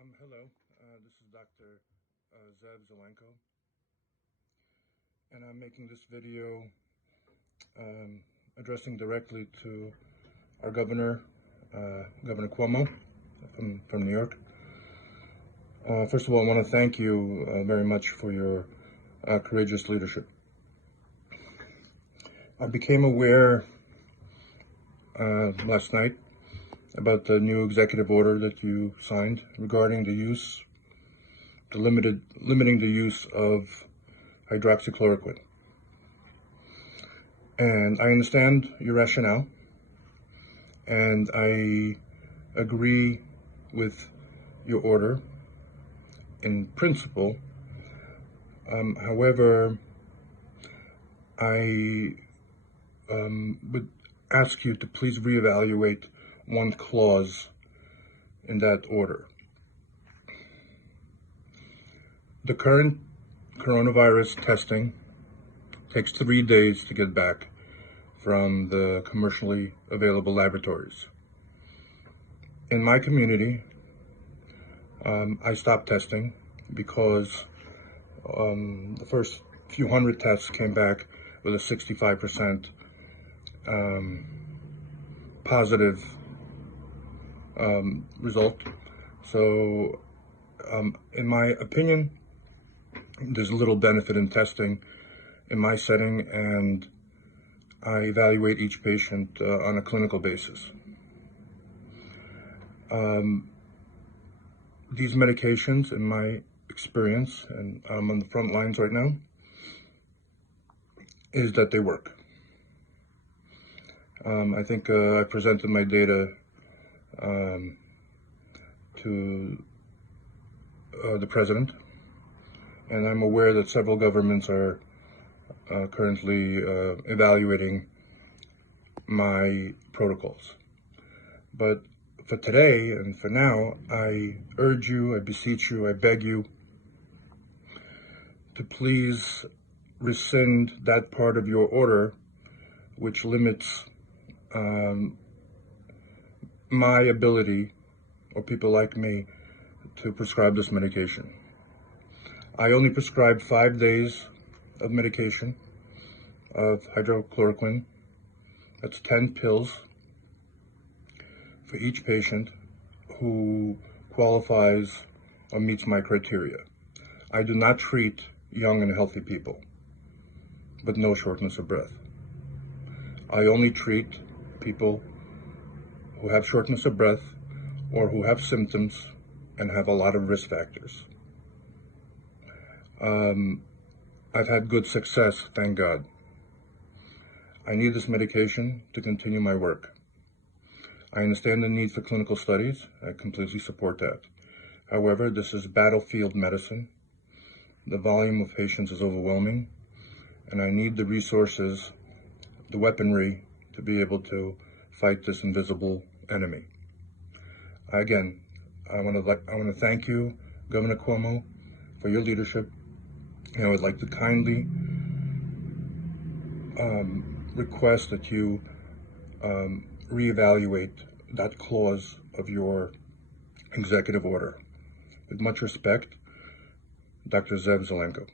Hello, this is Dr. Zelenko, and I'm making this video addressing directly to our governor, Governor Cuomo from New York. First of all, I want to thank you very much for your courageous leadership. I became aware last night about the new executive order that you signed regarding limiting the use of hydroxychloroquine. And I understand your rationale, and I agree with your order in principle. However, I would ask you to please reevaluate one clause in that order. The current coronavirus testing takes 3 days to get back from the commercially available laboratories. In my community, I stopped testing because the first few hundred tests came back with a 65% positive result. So, in my opinion, there's little benefit in testing in my setting, and I evaluate each patient on a clinical basis. These medications, in my experience, and I'm on the front lines right now, is that they work. I think I presented my data to the president, and I'm aware that several governments are currently evaluating my protocols. But for today and for now, I urge you, I beseech you, I beg you to please rescind that part of your order which limits my ability, or people like me, to prescribe this medication. I only prescribe 5 days of medication of hydroxychloroquine. That's 10 pills for each patient who qualifies or meets my criteria. I do not treat young and healthy people with no shortness of breath. I only treat people who have shortness of breath or who have symptoms and have a lot of risk factors. I've had good success, thank God. I need this medication to continue my work. I understand the need for clinical studies. I completely support that. However, this is battlefield medicine. The volume of patients is overwhelming, and I need the resources, the weaponry, to be able to fight this invisible enemy. Again, I want to thank you, Governor Cuomo, for your leadership, and I would like to kindly request that you reevaluate that clause of your executive order. With much respect, Dr. Zelenko.